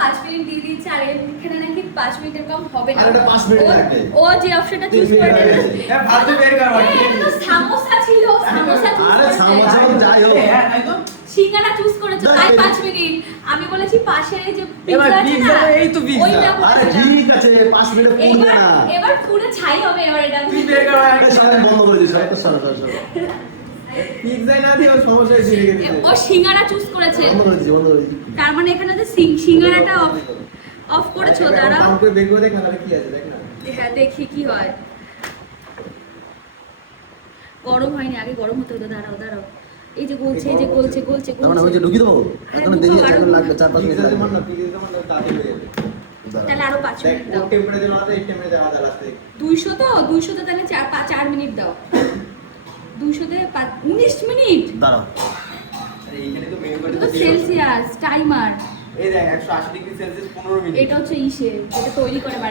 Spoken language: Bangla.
5 মিনিট দিয়ে দিচ্ছে আর এখানে নাকি 5 মিনিটের কম হবে না। আরে এটা 5 মিনিট লাগে। ও যে অপশনটা চুজ করে দেয়। হ্যাঁ ফালতু বের কর ভাই। এটা তো সামোসা ছিল, সামোসা চুজ আরে সামোসা যাই হোক। হ্যাঁ তাই তো। সিঙ্গারা চুজ করেছো তাই 5 মিনিট। আমি বলেছি পাশের এই যে এবার পিৎজা আছে পিৎজা না, এই তো পিৎজা। ওইটা আরে বলেছিলাম। ঠিক আছে 5 মিনিট পুরো না। এবার পুরো ছাই হবে এবার এটা। তুই বের কর ভাই। এই সব বন্ধ করে দিস সব সরো। পিৎজাই না দিয়ে সমস্যা হয়েছে রেখে দিতে। ও সিঙ্গারা চুজ করেছে। বন্ধ করে দিস বন্ধ করে দিস। তার মানে এখানে যে সিঙ্গারাটা অফ করেছো দাঁড়াও। কাম করে বের করে দেখ না কি আছে দেখ না। হ্যাঁ দেখি কি হয়। গরম হয়নি, আগে গরম হতে হতো। দাঁড়াও এই যে গলছে, এই যে গলছে। মানে ওই যে ঢুকি দেবো এখন দেরি আছে এখন লাগবে 4-5 মিনিট পিৎজা লাগবে। মান না পিৎজা মান তাতে হয়ে যাবে। তাহলে আরো 5 দেখ মিনিট ও দাও। টেম্পারেচার আলাদা এই টেম্পারেচার আলাদা লাস্টে। 200 তো তাহলে 4 মিনিট দাও। 200 তে 19 মিনিট। দাঁড়াও আরে এইখানে তো মেনু এটা কার্ডে তো সেলসিয়াস টাইমার। এই দেখ 180 ডিগ্রি সেলসিয়াস 15 মিনিট। এটা হচ্ছে ইসে, এটা তৈরি করে বাড়ি